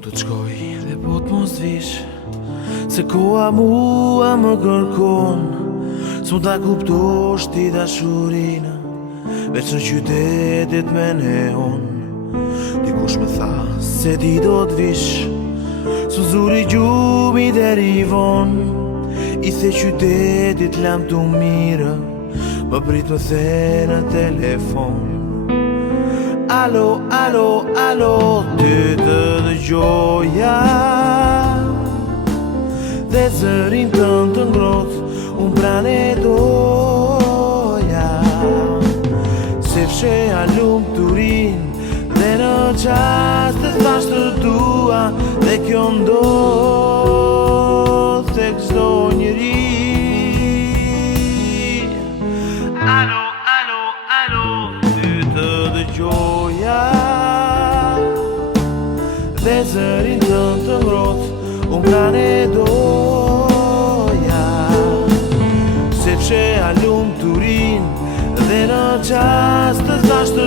Mund të shkoj dhe po të mos vish, se koha mua më kërkon. S'mund ta kuptosh ti dashurinë, veç në qytetit me neon. Dikush më tha se ti do t'vish, su zuri gjumi deri von. I the qytetit lam t'u mirë, më prit më the në telefon. Alo, alo, alo, ty të dëgjoja, dhe zërin tënë të ngrot, unë prane doja. Se fsheha lumë të rin, dhe në qast të thash të dua, dhe kjo ndodh tek çdo njeri. Alo, alo, alo, ty të dëgjoja, dhe zërin tënë të ngrot, unë prane doja. Se fsheha lumë të rin, dhe në qast të thash të